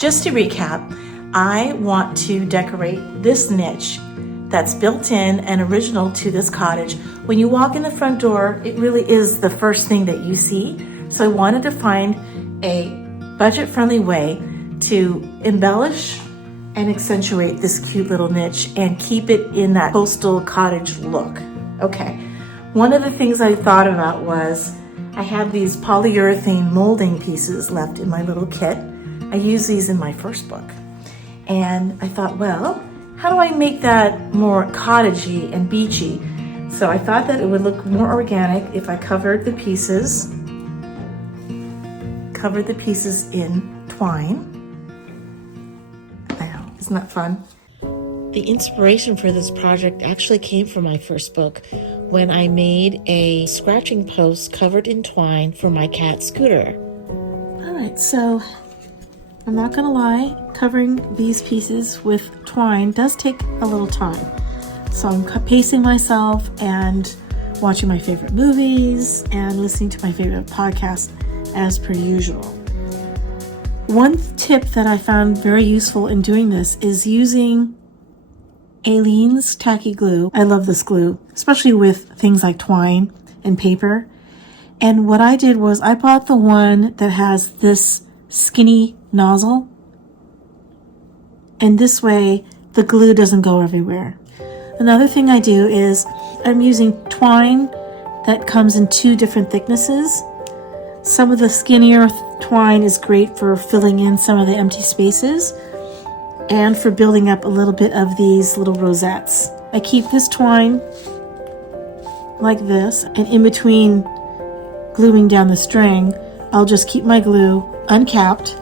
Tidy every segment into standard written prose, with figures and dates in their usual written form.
Just to recap, I want to decorate this niche that's built in and original to this cottage. When you walk in the front door, it really is the first thing that you see. So I wanted to find a budget-friendly way to embellish and accentuate this cute little niche and keep it in that coastal cottage look. Okay, one of the things I thought about was I have these polyurethane molding pieces left in my little kit. I used these in my first book. And I thought, well, how do I make that more cottagey and beachy? So I thought that it would look more organic if I covered the pieces in twine. I know, isn't that fun? The inspiration for this project actually came from my first book when I made a scratching post covered in twine for my cat Scooter. All right, so I'm not gonna lie, covering these pieces with twine does take a little time. So I'm pacing myself and watching my favorite movies and listening to my favorite podcasts as per usual. One tip that I found very useful in doing this is using Aleene's tacky glue. I love this glue, especially with things like twine and paper. And what I did was I bought the one that has this skinny nozzle, and this way the glue doesn't go everywhere. Another thing I do is I'm using twine that comes in 2 different thicknesses. Some of the skinnier twine is great for filling in some of the empty spaces and for building up a little bit of these little rosettes. I keep this twine like this, and in between gluing down the string, I'll just keep my glue uncapped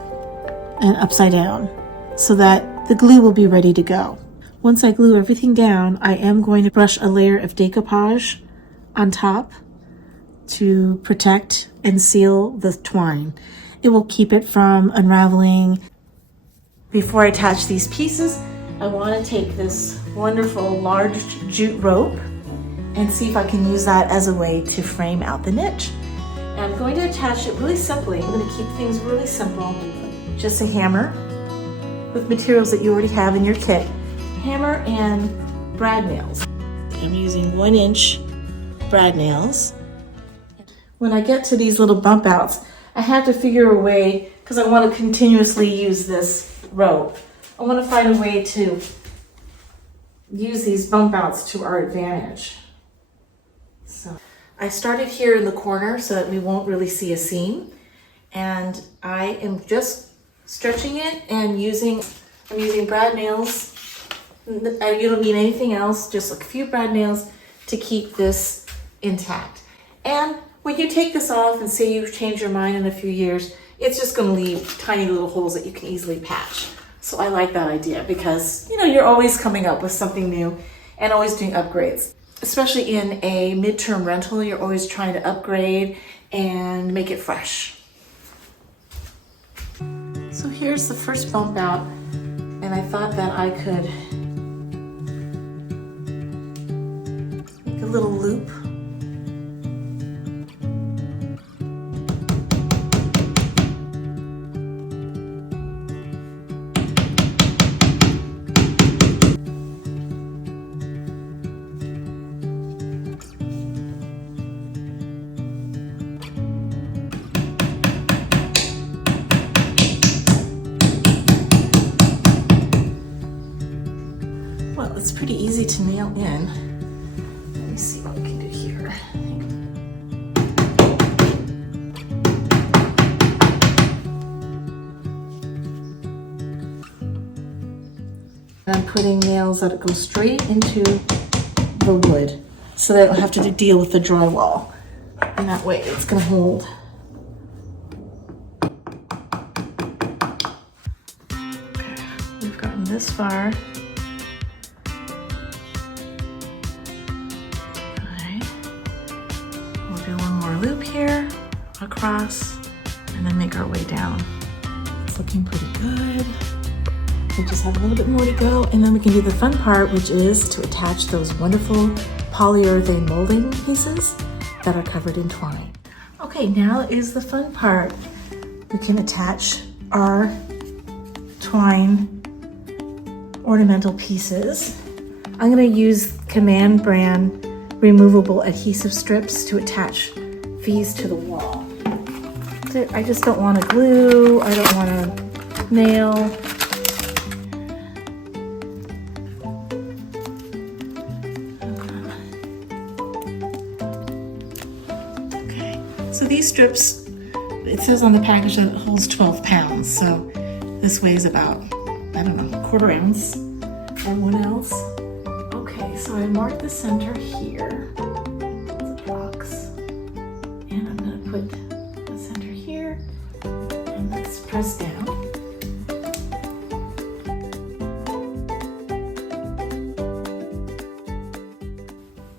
and upside down so that the glue will be ready to go. Once I glue everything down, I am going to brush a layer of decoupage on top to protect and seal the twine. It will keep it from unraveling. Before I attach these pieces, I want to take this wonderful large jute rope and see if I can use that as a way to frame out the niche. And I'm going to attach it really simply. I'm going to keep things really simple. Just a hammer with materials that you already have in your kit. Hammer and brad nails. I'm using 1-inch brad nails. When I get to these little bump outs, I have to figure a way, because I want to continuously use this rope. I want to find a way to use these bump outs to our advantage. So I started here in the corner so that we won't really see a seam. And I am just stretching it and I'm using brad nails. You don't need anything else, just a few brad nails to keep this intact. And when you take this off and say you change your mind in a few years, it's just going to leave tiny little holes that you can easily patch. So I like that idea because, you're always coming up with something new and always doing upgrades. Especially in a midterm rental, you're always trying to upgrade and make it fresh. So here's the first bump out, and I thought that I could make a little loop. Well, it's pretty easy to nail in. Let me see what we can do here. I'm putting nails that go straight into the wood so that I don't have to deal with the drywall. And that way it's going to hold. Okay, we've gotten this far. Loop here across and then make our way down. It's looking pretty good. We just have a little bit more to go, and then we can do the fun part, which is to attach those wonderful polyurethane molding pieces that are covered in twine. Okay, now is the fun part. We can attach our twine ornamental pieces. I'm going to use Command brand removable adhesive strips to attach these to the wall. I just don't want to glue, I don't want to nail. Okay, so these strips, it says on the package that it holds 12 pounds, so this weighs about, I don't know, a quarter ounce or 1 ounce. Okay, so I marked the center here. It's a box. And I'm going to put the center here. And let's press down.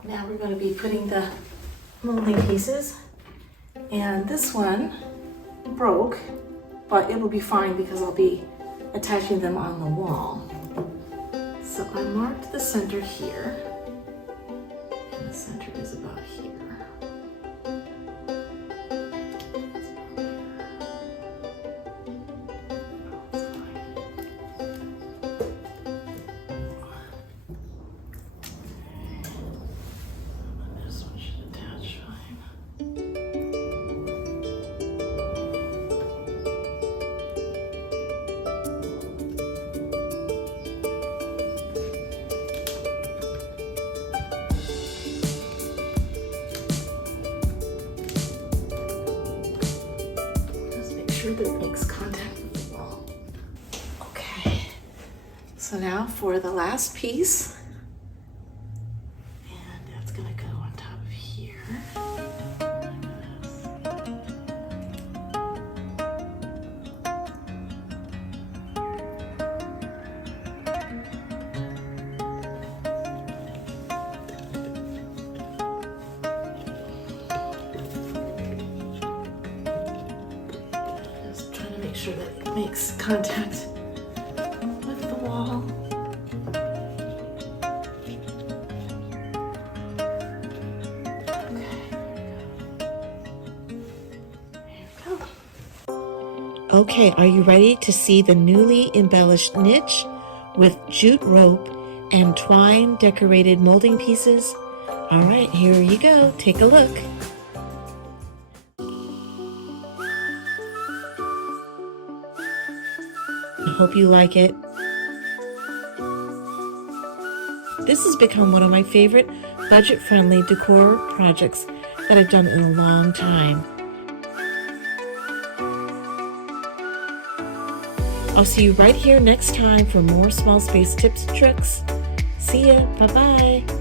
Now we're going to be putting the molding pieces. And this one broke, but it will be fine because I'll be attaching them on the wall. So I marked the center here, and the center is about here. This one should attach fine. Sure that it makes contact with the wall. Okay, so now for the last piece, and that's gonna go on top of here. Make sure that it makes contact with the wall. Okay, are you ready to see the newly embellished niche with jute rope and twine decorated molding pieces? All right, here you go. Take a look. I hope you like it. This has become one of my favorite budget-friendly decor projects that I've done in a long time. I'll see you right here next time for more small space tips and tricks. See ya. Bye-bye.